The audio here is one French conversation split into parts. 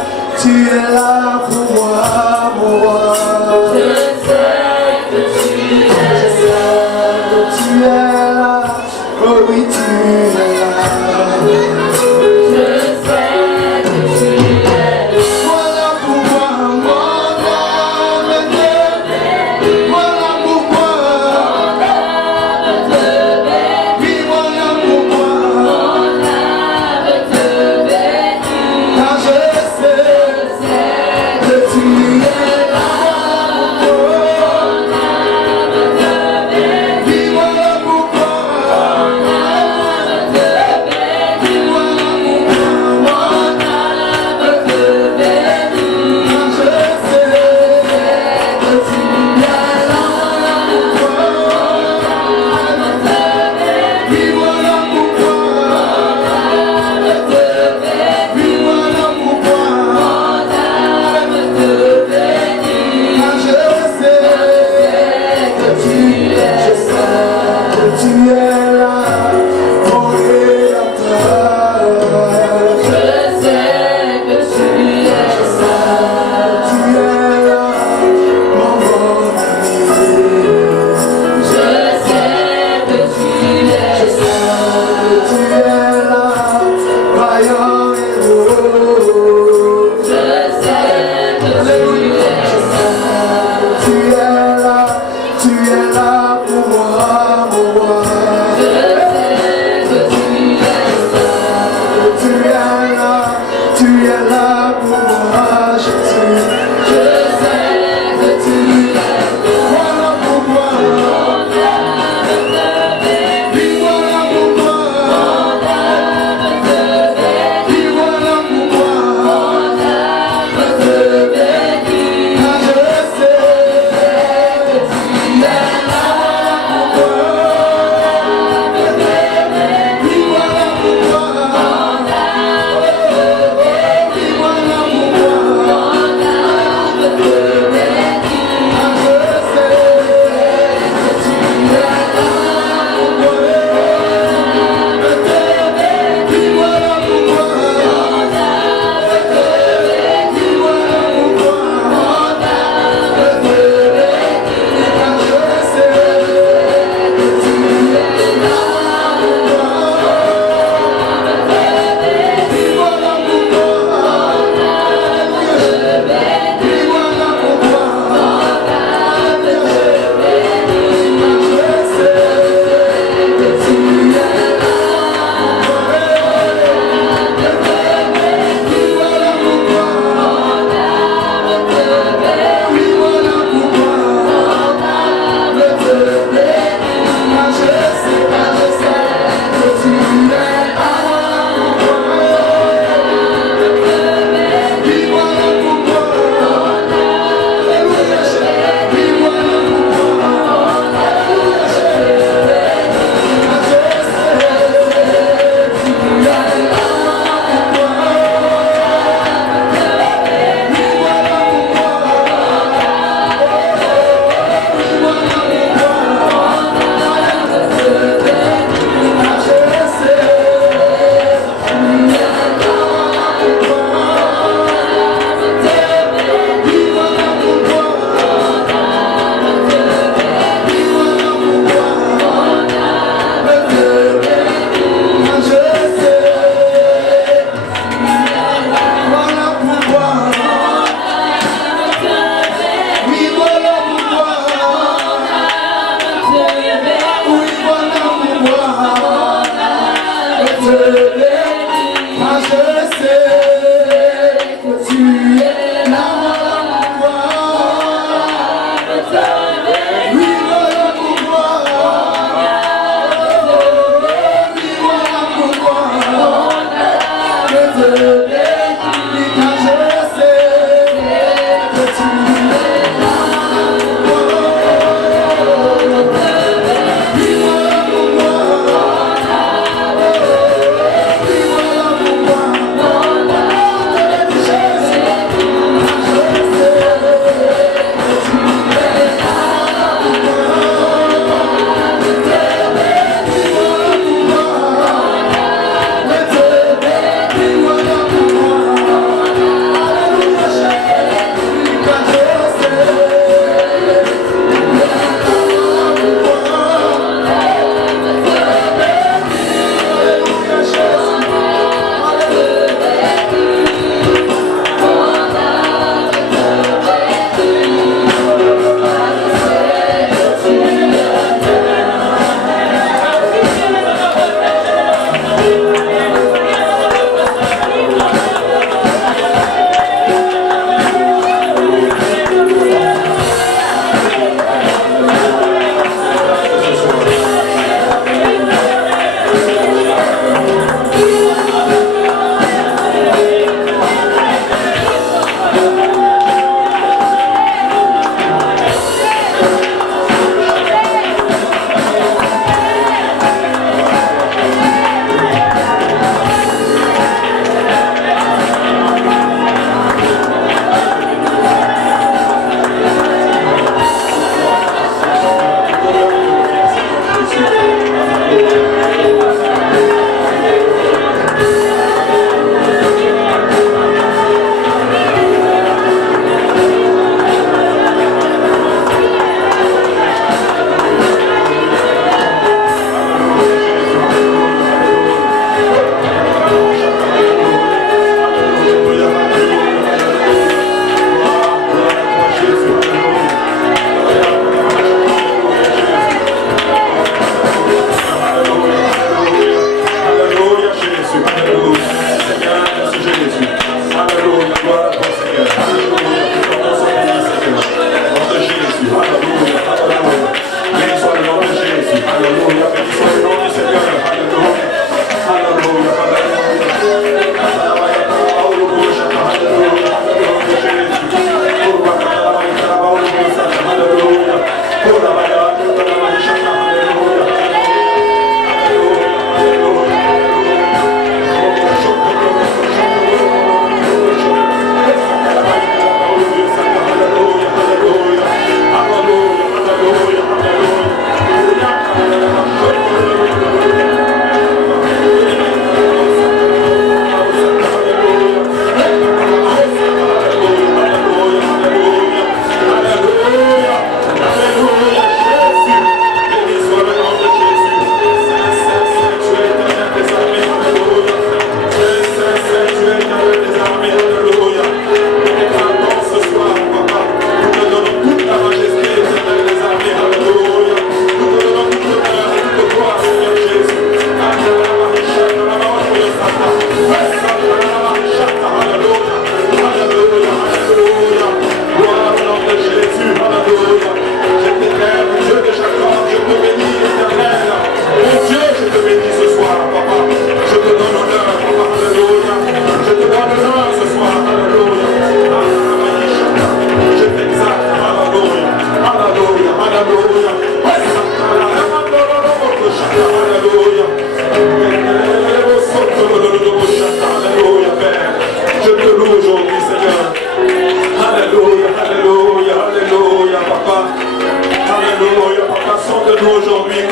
Voilà pourquoi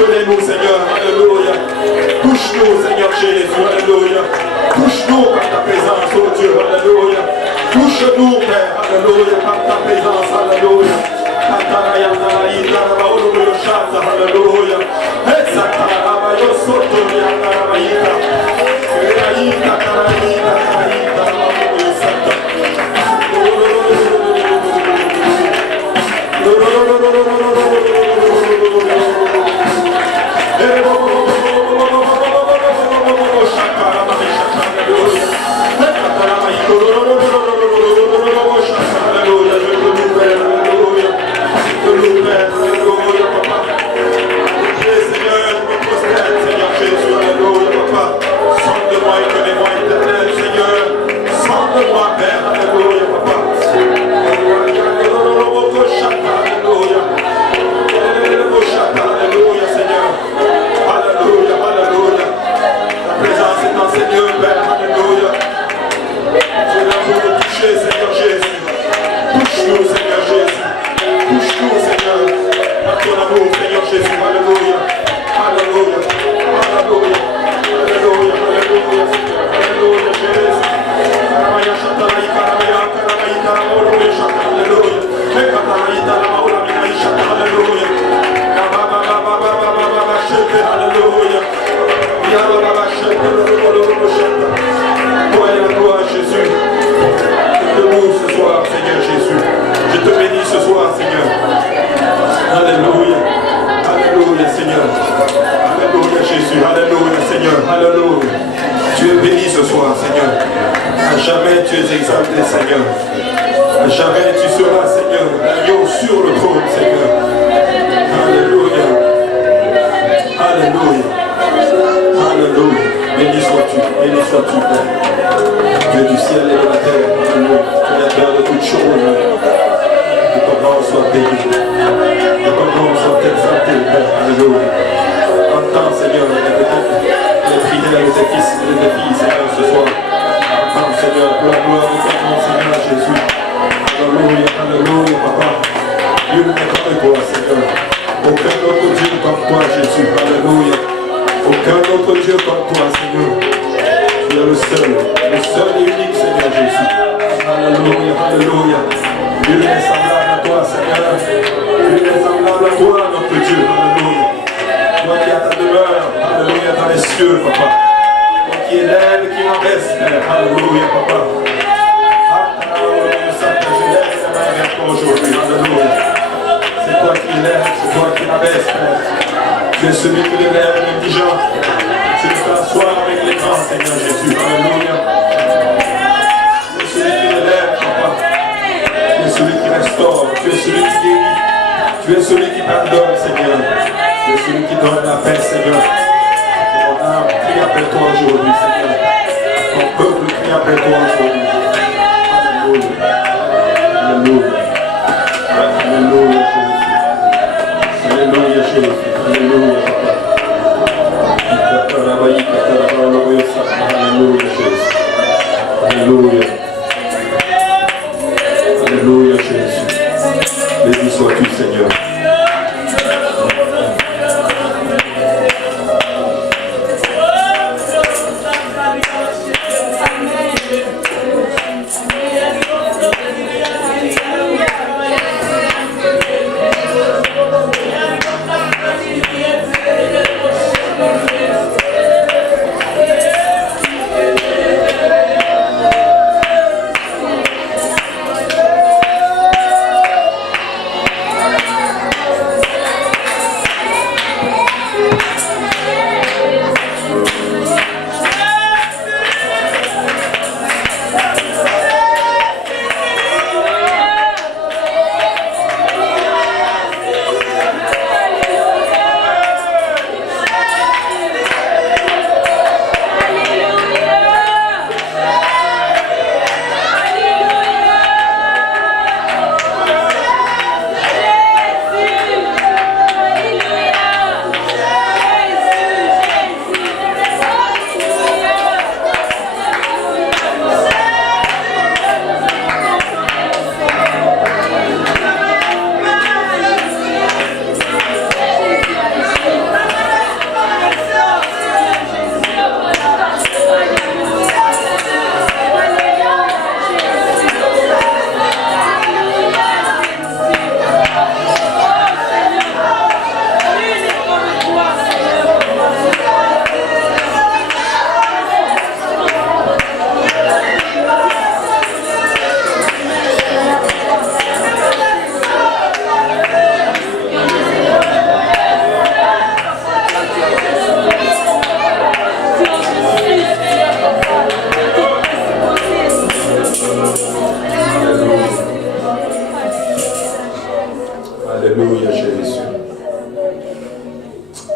Connais-nous, Seigneur, alléluia. Touche-nous, Seigneur Jésus, alléluia. Touche-nous par ta présence, oh Dieu, alléluia. Touche-nous, Père, alléluia, par ta présence, alléluia. Alléluia.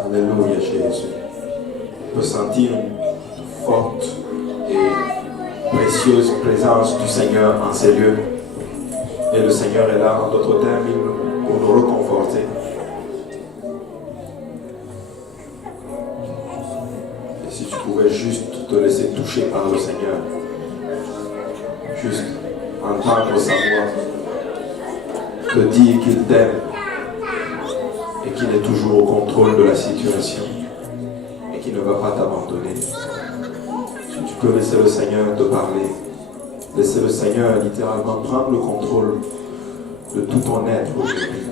Alléluia, Jésus. On peut sentir une forte et précieuse présence du Seigneur en ces lieux. Et le Seigneur est là, en d'autres termes, pour nous reconforter. Et si tu pouvais juste te laisser toucher par le Seigneur, juste entendre sa voix, te dire qu'il t'aime et qu'il est toujours au contrôle de la situation et qu'il ne va pas t'abandonner. Si tu peux laisser le Seigneur te parler, laisser le Seigneur littéralement prendre le contrôle de tout ton être aujourd'hui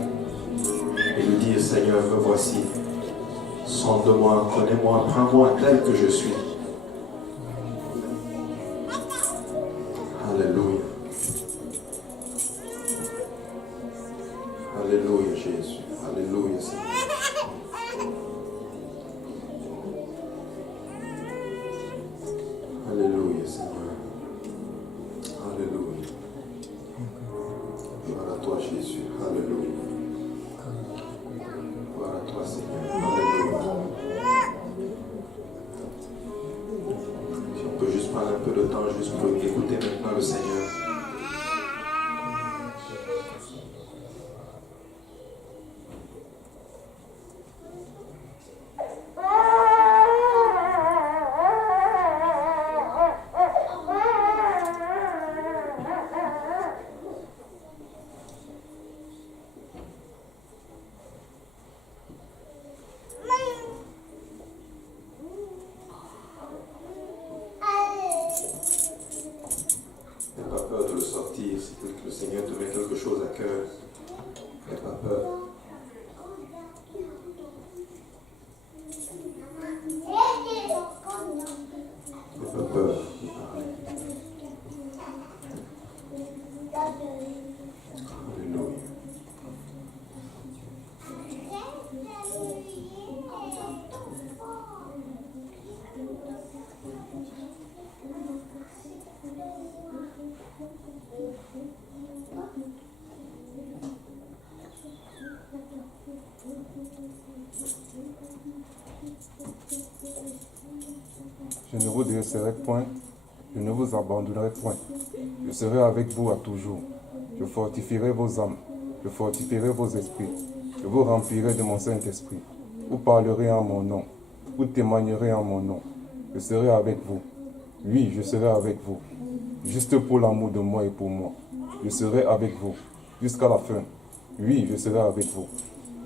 et lui dire: Seigneur, me voici, sonde-moi, connais-moi, prends-moi tel que je suis. Alléluia. Alléluia, Jésus. Alléluia, Seigneur. Alléluia, Seigneur. Alléluia. Gloire à toi, Jésus. Alléluia. Gloire à toi, Seigneur. Alléluia. Si on peut juste prendre un peu de temps juste pour écouter maintenant le Seigneur. Je ne vous délaisserai point, je ne vous abandonnerai point. Je serai avec vous à toujours. Je fortifierai vos âmes, je fortifierai vos esprits. Je vous remplirai de mon Saint-Esprit. Vous parlerez en mon nom, vous témoignerez en mon nom. Je serai avec vous. Oui, je serai avec vous. Juste pour l'amour de moi et pour moi. Je serai avec vous jusqu'à la fin. Oui, je serai avec vous.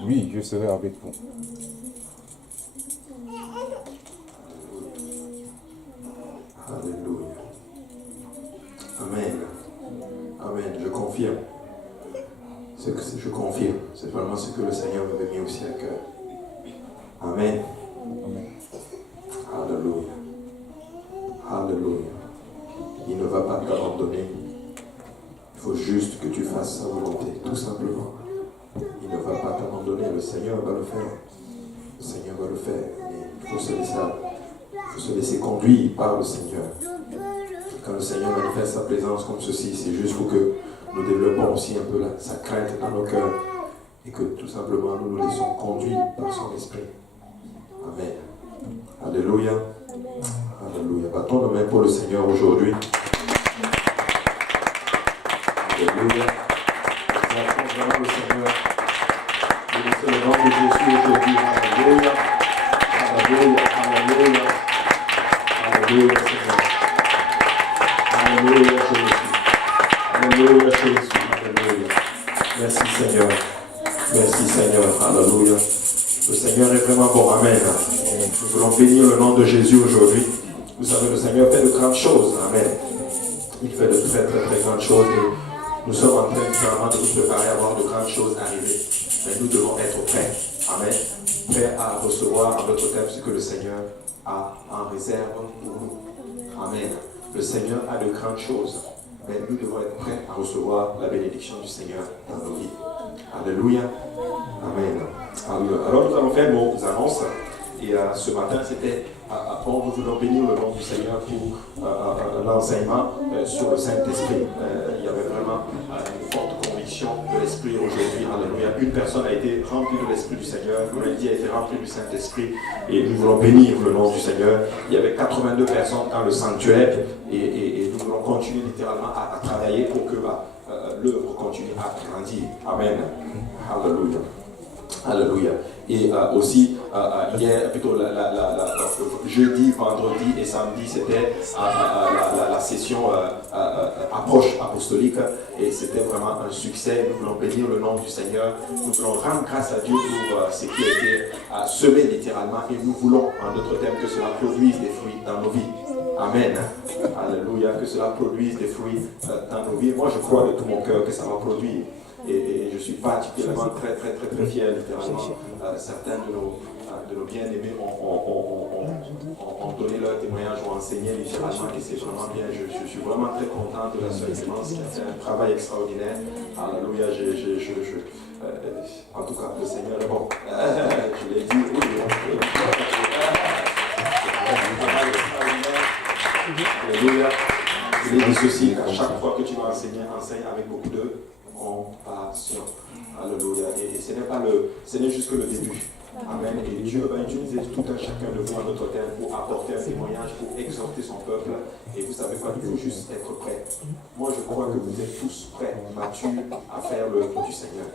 Oui, je serai avec vous. Alléluia. Amen. Amen. Je confirme. Je confirme. C'est vraiment ce que le Seigneur m'avait mis aussi à cœur. Amen. Amen. Alléluia. Alléluia. Il ne va pas t'abandonner. Il faut juste que tu fasses sa volonté, tout simplement. Il ne va pas t'abandonner. Le Seigneur va le faire. Le Seigneur va le faire. Mais il faut se laisser conduire par le Seigneur. Quand le Seigneur manifeste sa présence comme ceci, c'est juste pour que nous développons aussi un peu sa crainte dans nos cœurs et que tout simplement nous nous laissons conduire par son esprit. Amen. Alléluia. Alléluia. Battons nos mains pour le Seigneur aujourd'hui. Alléluia. Nous appelons vraiment le Seigneur. C'est le nom de Jésus aujourd'hui. Alléluia. Alléluia. Alléluia. Alléluia, Seigneur. Alléluia, Jésus. Alléluia, Jésus. Alléluia. Merci, Seigneur. Merci, Seigneur. Alléluia. Le Seigneur est vraiment bon. Amen. Nous voulons bénir le nom de Jésus aujourd'hui. Vous savez, le Seigneur fait de grandes choses. Amen. Il fait de très, très, très grandes choses. Et nous sommes en train vraiment de nous préparer à voir de grandes choses arriver. Mais nous devons être prêts. Amen. Prêts à recevoir en notre thème ce que le Seigneur a en réserve pour nous. Amen. Le Seigneur a de grandes choses. Mais nous devons être prêts à recevoir la bénédiction du Seigneur dans nos vies. Alléluia. Amen. Alors nous allons faire nos annonces. Et ce matin, c'était nous voulons bénir le nom du Seigneur pour l'enseignement sur le Saint-Esprit. Il y avait vraiment une forte conviction bénédiction de l'Esprit aujourd'hui. Alléluia. Une personne a été remplie de l'Esprit du Seigneur, Lundi a été rempli du Saint-Esprit et nous voulons bénir le nom du Seigneur. Il y avait 82 personnes dans le sanctuaire et nous voulons continuer littéralement à travailler pour que l'œuvre continue à grandir. Amen. Alléluia. Alléluia. Et aussi, hier, plutôt jeudi, vendredi et samedi, c'était la session approche apostolique et c'était vraiment un succès. Nous voulons bénir le nom du Seigneur. Nous voulons rendre grâce à Dieu pour ce qui a été semé littéralement et nous voulons, en d'autres termes, que cela produise des fruits dans nos vies. Amen. Alléluia. Que cela produise des fruits dans nos vies. Moi, je crois de tout mon cœur que ça va produire. Et je suis particulièrement très fier, littéralement. Certains de nos bien-aimés ont donné leur témoignage, ont enseigné littéralement, et c'est vraiment bien. Je suis vraiment très content de la sœur Clémence qui a fait un travail extraordinaire. Alléluia, en tout cas, le Seigneur est bon. Je l'ai dit, oui. Alléluia. Je l'ai dit ceci, à chaque fois que tu vas enseigner, enseigne avec beaucoup de compassion. Alléluia. Et ce n'est juste que le début. Amen. Et Dieu va utiliser tout un chacun de vous en notre terme pour apporter un témoignage, pour exhorter son peuple. Et vous savez quoi, il faut juste être prêt. Moi, je crois que vous êtes tous prêts, matures, à faire l'œuvre du Seigneur.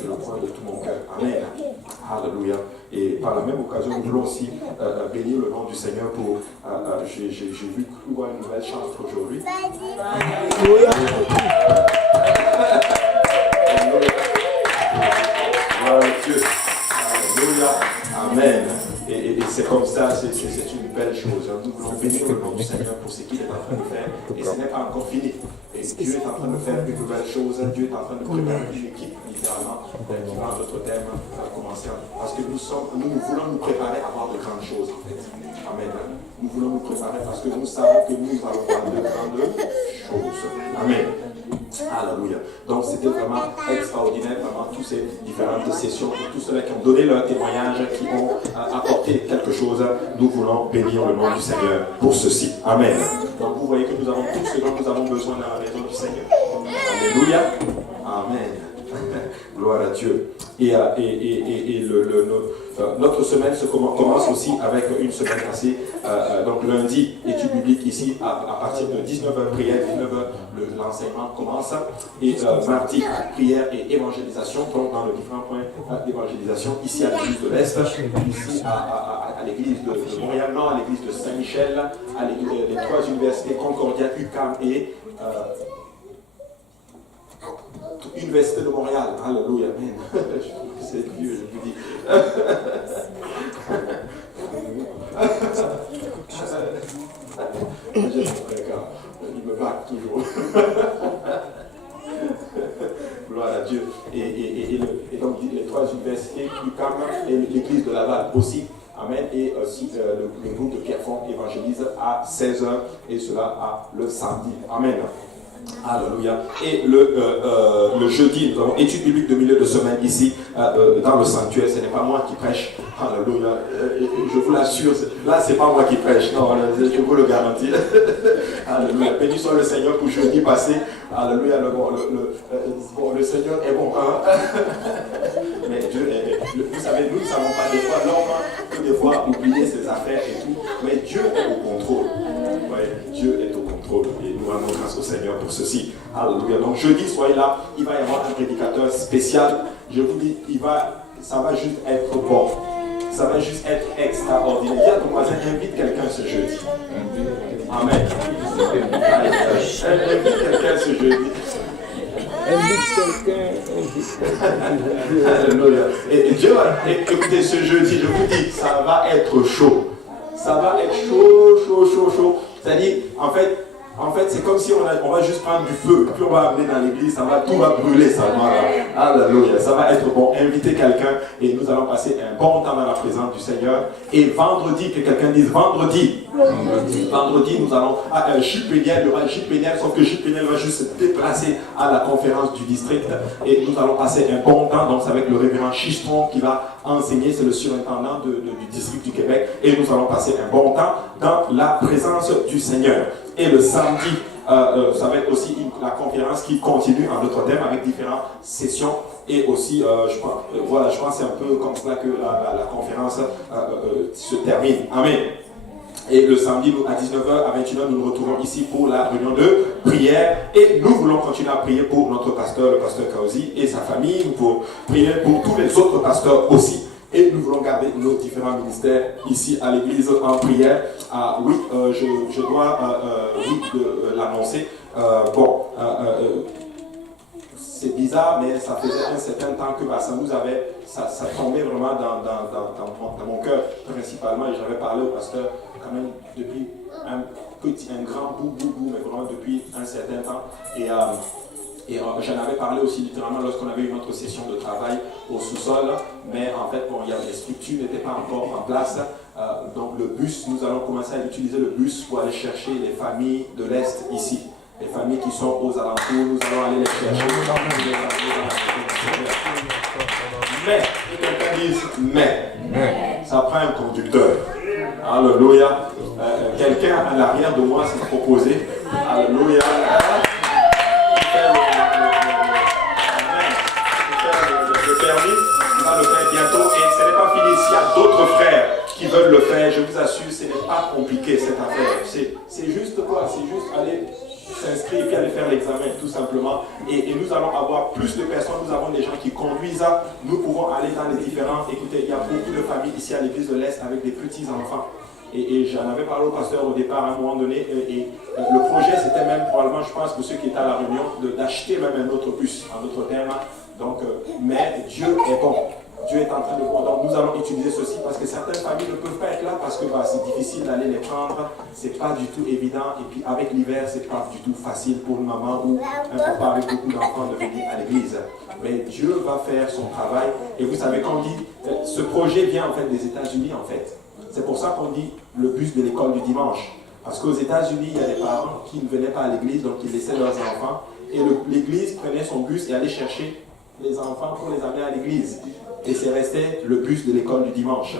Je le crois de tout mon cœur. Amen. Alléluia. Et par la même occasion, nous voulons aussi bénir le nom du Seigneur pour... j'ai vu voir une nouvelle chance aujourd'hui. Alléluia. Dieu. Alléluia. Amen. Et c'est comme ça, c'est une belle chose. Nous voulons bénir le nom du Seigneur pour ce qu'il est en train de faire. Et ce n'est pas encore fini. Et Dieu est en train de faire une nouvelle chose. Dieu est en train de préparer une équipe, littéralement, qui va, en d'autres termes, commencer. Parce que nous voulons nous préparer à voir de grandes choses, en fait. Amen. Nous voulons nous préparer parce que nous savons que nous allons voir de grandes choses. Amen. Alléluia. Donc c'était vraiment extraordinaire, vraiment toutes ces différentes sessions, tous ceux qui ont donné leur témoignage, qui ont apporté quelque chose. Nous voulons bénir le nom du Seigneur pour ceci. Amen. Donc vous voyez que nous avons tout ce dont nous avons besoin dans la maison du Seigneur. Alléluia. Amen. Gloire à Dieu. Et notre semaine commence aussi avec une semaine passée. Donc lundi, étude biblique ici, à partir de 19h, prière, 19h, l'enseignement commence. Et mardi, prière et évangélisation, donc dans le différent point d'évangélisation, ici à l'église de l'Est, ici à l'église de Montréal, non, à l'église de Saint-Michel, à les trois universités, Concordia, UQAM et... Université de Montréal, alléluia, amen. C'est Dieu, je vous dis. Il me bat toujours. Gloire à Dieu. Et donc les trois universités, UQAM et l'église de Laval aussi. Amen. Et aussi le groupe de Pierrefonds évangélise à 16h et cela le samedi. Amen. Alléluia. Et le jeudi, nous avons étude biblique de milieu de semaine ici, dans le sanctuaire. Ce n'est pas moi qui prêche. Alléluia. Je vous l'assure, là, ce n'est pas moi qui prêche. Non, je vous le garantis. Alléluia. Béni soit le Seigneur pour jeudi passé. Alléluia. Le Seigneur est bon. Hein? Mais Dieu vous savez, nous ne savons pas des fois, l'homme peut des fois oublier ses affaires et tout. Mais Dieu est au contrôle. Ouais, Dieu est au contrôle. Et nous rendons grâce au Seigneur pour ceci. Alléluia. Donc jeudi, soyez là. Il va y avoir un prédicateur spécial. Je vous dis, ça va juste être bon. Ça va juste être extraordinaire. Dis à ton voisin, invite quelqu'un ce jeudi. Amen. Invite quelqu'un ce jeudi. Alléluia. Et Dieu va écouter ce jeudi, je vous dis, ça va être chaud. Ça va être chaud. C'est-à-dire, en fait, c'est comme si on va juste prendre du feu, puis on va amener dans l'église, tout va brûler, ça va. Alléluia, ça va être bon. Invitez quelqu'un et nous allons passer un bon temps dans la présence du Seigneur. Et vendredi, que quelqu'un dise vendredi, nous allons à Gilles Péniel, il y aura Gilles Péniel, sauf que Gilles Péniel va juste se déplacer à la conférence du district. Et nous allons passer un bon temps, donc c'est avec le révérend Chistron qui va enseigner, c'est le surintendant du district du Québec. Et nous allons passer un bon temps dans la présence du Seigneur. Et le samedi, ça va être aussi la conférence qui continue en d'autres thèmes avec différentes sessions. Et aussi, je pense que c'est un peu comme ça que la conférence se termine. Amen. Et le samedi, à 19h, à 21h, nous nous retrouvons ici pour la réunion de prière. Et nous voulons continuer à prier pour notre pasteur, le pasteur Kaozi et sa famille. Nous pouvons prier pour tous les autres pasteurs aussi. Et nous voulons garder nos différents ministères ici à l'église en prière. Je dois l'annoncer. C'est bizarre, mais ça faisait un certain temps que ça tombait vraiment dans mon cœur principalement. Et j'avais parlé au pasteur quand même depuis un grand bout, mais vraiment depuis un certain temps. Et j'en avais parlé aussi littéralement lorsqu'on avait eu notre session de travail au sous-sol, mais en fait, les structures n'étaient pas encore en place. Donc le bus, nous allons commencer à utiliser le bus pour aller chercher les familles de l'Est ici. Les familles qui sont aux alentours, nous allons aller les chercher. Mais, quelqu'un dise, mais, ça prend un conducteur. Alléluia. Quelqu'un à l'arrière de moi s'est proposé. Alléluia. Le permis, il va le faire bientôt et ce n'est pas fini. S'il y a d'autres frères qui veulent le faire, je vous assure, ce n'est pas compliqué cette affaire. C'est juste quoi? C'est juste aller s'inscrire et puis aller faire l'examen tout simplement. Et nous allons avoir plus de personnes, nous avons des gens qui conduisent, nous pouvons aller dans les différents. Écoutez, il y a beaucoup de familles ici à l'église de l'Est avec des petits enfants. Et j'en avais parlé au pasteur au départ à un moment donné. Et le projet c'était même probablement, je pense, pour ceux qui étaient à la réunion, d'acheter même un autre bus, en d'autres termes. Donc, mais Dieu est bon. Dieu est en train de voir. Donc nous allons utiliser ceci parce que certaines familles ne peuvent pas être là parce que c'est difficile d'aller les prendre. C'est pas du tout évident. Et puis avec l'hiver, c'est pas du tout facile pour une maman ou un papa avec beaucoup d'enfants de venir à l'église. Mais Dieu va faire son travail. Et vous savez qu'on dit, ce projet vient en fait des États-Unis en fait. C'est pour ça qu'on dit le bus de l'école du dimanche. Parce qu'aux États-Unis, il y a des parents qui ne venaient pas à l'église, donc ils laissaient leurs enfants. Et l'église prenait son bus et allait chercher les enfants pour les amener à l'église. Et c'est resté le bus de l'école du dimanche.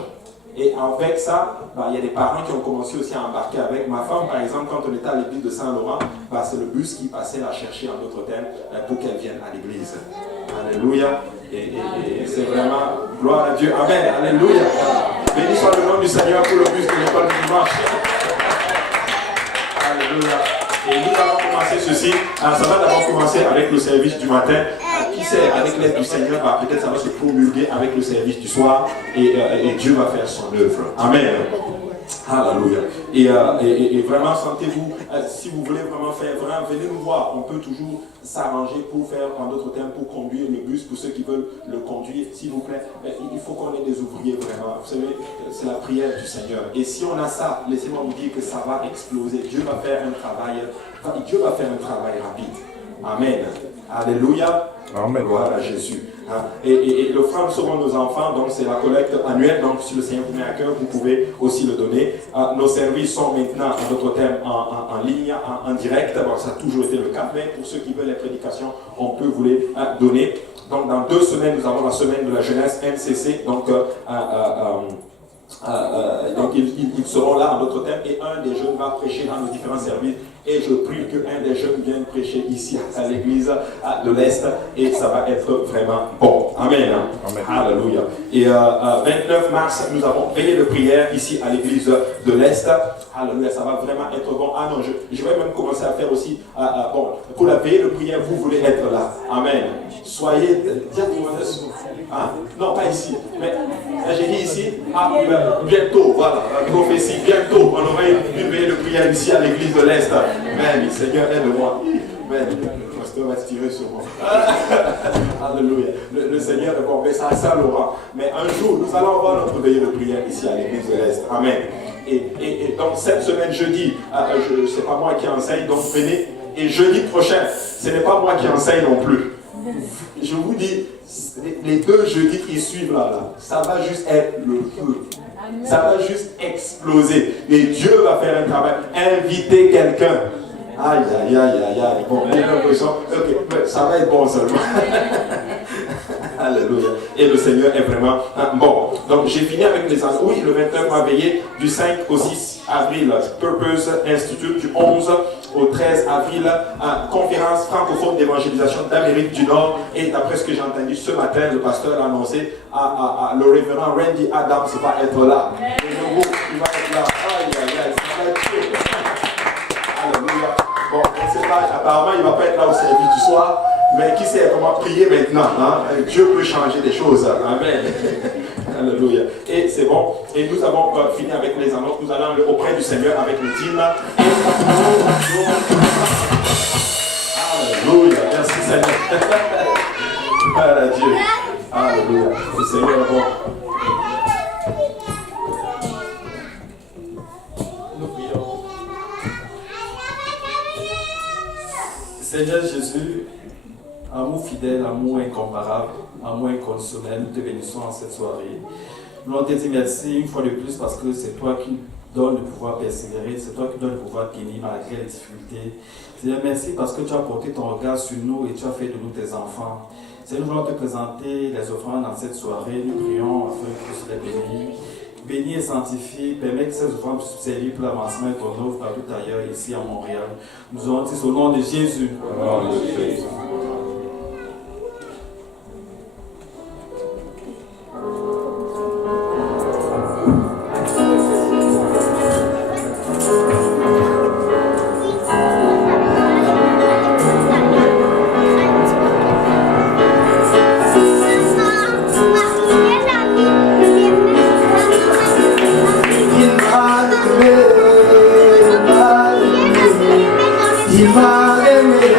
Et avec ça, il y a des parents qui ont commencé aussi à embarquer avec. Ma femme, par exemple, quand on était à l'église de Saint-Laurent, c'est le bus qui passait la chercher en d'autres termes pour qu'elle vienne à l'église. Alléluia. Et c'est vraiment gloire à Dieu. Amen. Alléluia. Béni soit le nom du Seigneur pour le bus de l'école du dimanche. Alléluia. Et nous allons commencer ceci. Ça va d'abord commencer avec le service du matin. Qui sait, avec l'aide du Seigneur, peut-être ça va se promulguer avec le service du soir et Dieu va faire son œuvre. Amen. Alléluia. Et vraiment, sentez-vous, si vous voulez vraiment faire, venez nous voir. On peut toujours s'arranger pour faire, en d'autres termes, pour conduire le bus, pour ceux qui veulent le conduire, s'il vous plaît. Il faut qu'on ait des ouvriers vraiment. Vous savez, c'est la prière du Seigneur. Et si on a ça, laissez-moi vous dire que ça va exploser. Dieu va faire un travail rapide. Amen. Alléluia. Amen. Gloire à Jésus. Et l'offrande selon nos enfants, donc c'est la collecte annuelle. Donc si le Seigneur vous met à cœur, vous pouvez aussi le donner. Nos services sont maintenant, en d'autres termes, en ligne, en direct. Ça a toujours été le cas, mais pour ceux qui veulent les prédications, on peut vous les donner. Donc dans 2 semaines, nous avons la semaine de la jeunesse MCC. Donc ils seront là en d'autres termes et un des jeunes va prêcher dans nos différents services et je prie qu'un des jeunes vienne prêcher ici à l'église de l'Est et ça va être vraiment bon. Amen. Amen. Alléluia. Et 29 mars, nous avons veillé de prière ici à l'église de l'Est. Alléluia, ça va vraiment être bon. Ah non, je vais même commencer à faire aussi, pour la veillée de prière, vous voulez être là. Amen. Soyez, non, pas ici, mais j'ai dit ici, bientôt, voilà, la prophétie, bientôt, on aura une veillée de prière ici à l'église de l'Est. Amen, Seigneur, aide-moi. Amen. Le pasteur va se tirer sur moi. Alléluia. Le Seigneur est bon, mais ça à Saint-Laurent. Mais un jour, nous allons avoir notre veillée de prière ici à l'église de l'Est. Amen. Et donc, cette semaine, jeudi, ce n'est pas moi qui enseigne, donc venez. Et jeudi prochain, ce n'est pas moi qui enseigne non plus. Je vous dis, les 2 jeudis qui suivent là, ça va juste être le feu. Ça va juste exploser. Et Dieu va faire un travail. Inviter quelqu'un. Aïe, aïe, aïe, aïe, aïe. Bon, j'ai l'impression, ok, ça va être bon seulement. Alléluia. Et le Seigneur est vraiment bon. Donc j'ai fini avec les annonces. Oui, le 29 m'a veillé du 5 au 6 avril. Purpose Institute du 11 au 13 avril. Conférence francophone d'évangélisation d'Amérique du Nord. Et d'après ce que j'ai entendu ce matin, le pasteur a annoncé le révérend Randy Adams va être là. De nouveau, il va être là. Aïe, aïe, aïe, ça va être chaud. Alléluia. Bon, on ne sait pas, apparemment il ne va pas être là au service du soir. Mais qui sait comment prier maintenant, hein? Dieu peut changer des choses. Amen. Alléluia. Et c'est bon. Et nous avons fini avec les annonces. Nous allons aller auprès du Seigneur avec le dîme. Alléluia. Merci Seigneur. Gloire à Dieu. Alléluia. Le Seigneur est bon. Nous prions. Seigneur Jésus, amour fidèle, amour incomparable, amour inconditionnel, nous te bénissons en cette soirée. Nous te disons merci une fois de plus parce que c'est toi qui donnes le pouvoir persévérer, c'est toi qui donnes le pouvoir guérir malgré les difficultés. Seigneur, merci parce que tu as porté ton regard sur nous et tu as fait de nous tes enfants. Seigneur, nous voulons te présenter les offrandes dans cette soirée. Nous prions afin que tu les bénisses. Bénis et sanctifie, permet que ces offrandes puissent servir pour l'avancement de ton œuvre partout ailleurs, ici à Montréal. Nous avons dit au nom de Jésus. Amen. Il m'a aimé.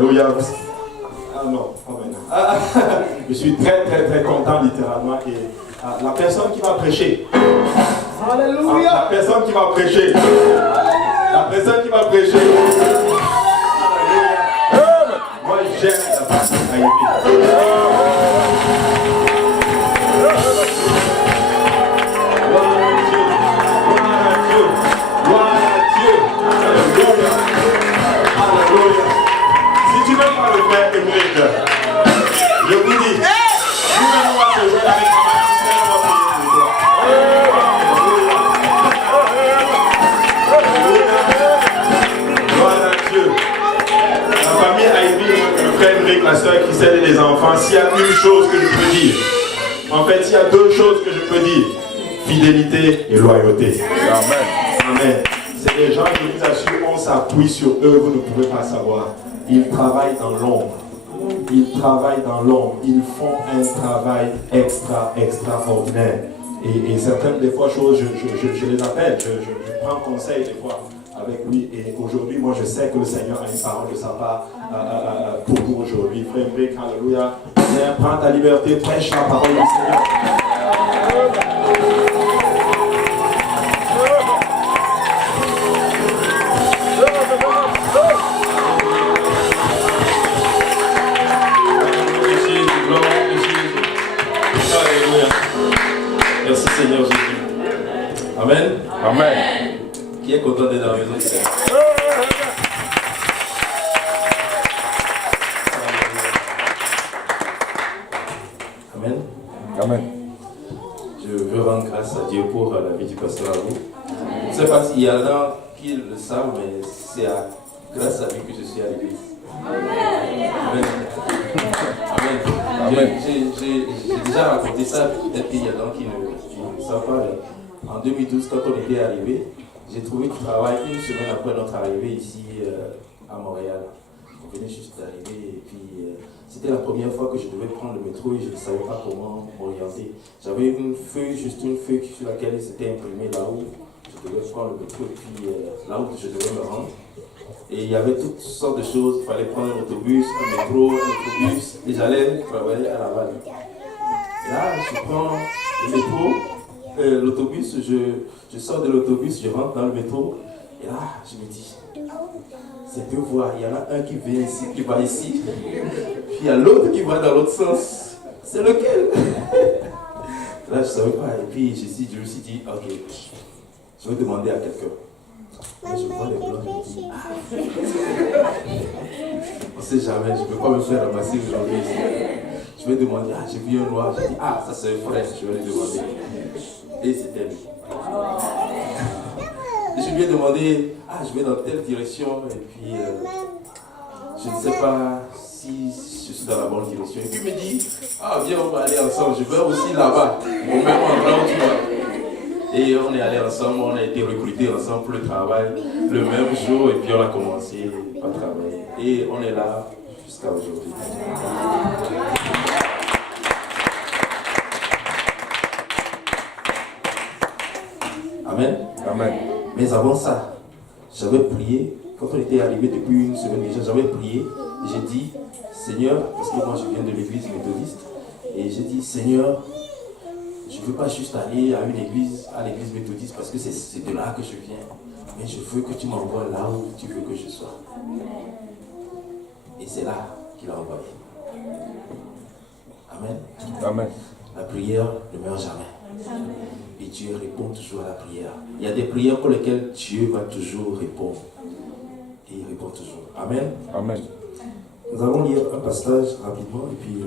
Alléluia. Ah non, amen. Je suis très très très content littéralement. Et la personne qui va prêcher. Alléluia. La personne qui va prêcher. La personne qui va prêcher. Alléluia. Moi j'aime la personne à je vous dis, nous-mêmes on va se jouer avec la magicien, on va prier pour toi. Gloire à Dieu. La famille Ivy, le frère Henrik, la soeur qui s'aide les enfants, s'il y a une chose que je peux dire, en fait, il y a deux choses que je peux dire, fidélité et loyauté. Amen. Amen. C'est des gens qui vous assurent, on s'appuie sur eux, vous ne pouvez pas savoir. Ils travaillent dans l'ombre. Ils travaillent dans l'ombre. Ils font un travail extraordinaire. Et certaines des fois choses, je les appelle, je prends conseil des fois avec lui. Et aujourd'hui, moi, je sais que le Seigneur a une parole de sa part pour vous aujourd'hui. Frère Brick, alléluia. Viens, prends ta liberté, prêche la parole du Seigneur. Merci Seigneur Jésus. Amen. Amen. Qui est content d'être dans la maison du Seigneur? Amen. Amen. Je veux rendre grâce à Dieu pour la vie du pasteur à vous. Je ne sais pas s'il y en a qui le savent, mais c'est grâce à lui que je suis à l'église. Amen. Amen. Amen. J'ai déjà raconté ça, peut-être qu'il y a des gens qui ne savent pas. En 2012, quand on était arrivé, j'ai trouvé du travail une semaine après notre arrivée ici à Montréal. On venait juste d'arriver et puis c'était la première fois que je devais prendre le métro et je ne savais pas comment m'orienter. J'avais une feuille, juste une feuille sur laquelle c'était imprimé là où je devais prendre le métro et puis là où je devais me rendre. Et il y avait toutes sortes de choses. Il fallait prendre un autobus, un métro, un autobus. Et j'allais travailler à Laval. Et là, je prends le métro, l'autobus, je sors de l'autobus, je rentre dans le métro. Et là, je me dis, c'est deux voies. Il y en a un qui vient ici, qui va ici. Puis il y a l'autre qui va dans l'autre sens. C'est lequel? Là, je ne savais pas. Et puis, je me suis dit, ok, je vais demander à quelqu'un. Et je vois les blancs, je me dis, on ne sait jamais, je ne peux pas me faire ramasser aujourd'hui. Je vais demander, j'ai vu un noir, je dis, ça c'est un frère, je vais lui demander. Et c'était lui. Et je lui ai demandé, je vais dans telle direction, et puis je ne sais pas si je suis dans la bonne direction. Et puis il me dit, viens, on va aller ensemble, je vais aussi là-bas, au même endroit où tu vas. Et on est allé ensemble, on a été recrutés ensemble pour le travail le même jour et puis on a commencé à travailler. Et on est là jusqu'à aujourd'hui. Amen. Amen. Mais avant ça, j'avais prié, quand on était arrivé depuis une semaine déjà, j'avais prié et j'ai dit, Seigneur, parce que moi je viens de l'église méthodiste, et j'ai dit, Seigneur, je ne veux pas juste aller à l'église méthodiste parce que c'est de là que je viens. Mais je veux que tu m'envoies là où tu veux que je sois. Et c'est là qu'il a envoyé. Amen. Amen. La prière ne meurt jamais. Et Dieu répond toujours à la prière. Il y a des prières pour lesquelles Dieu va toujours répondre. Et il répond toujours. Amen. Amen. Nous allons lire un passage rapidement et puis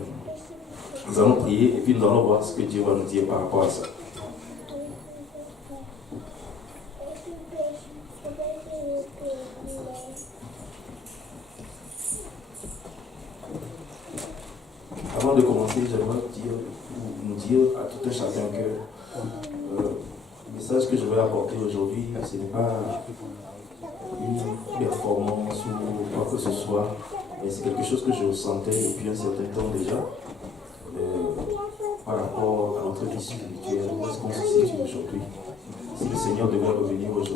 nous allons prier et puis nous allons voir ce que Dieu va nous dire par rapport à ça. Avant de commencer, j'aimerais nous dire à tout un chacun que le message que je vais apporter aujourd'hui, ce n'est pas une performance ou quoi que ce soit, mais c'est quelque chose que je ressentais depuis un certain temps déjà. Par rapport à notre vie spirituelle, où est-ce qu'on se situe aujourd'hui? Si le Seigneur devait revenir aujourd'hui,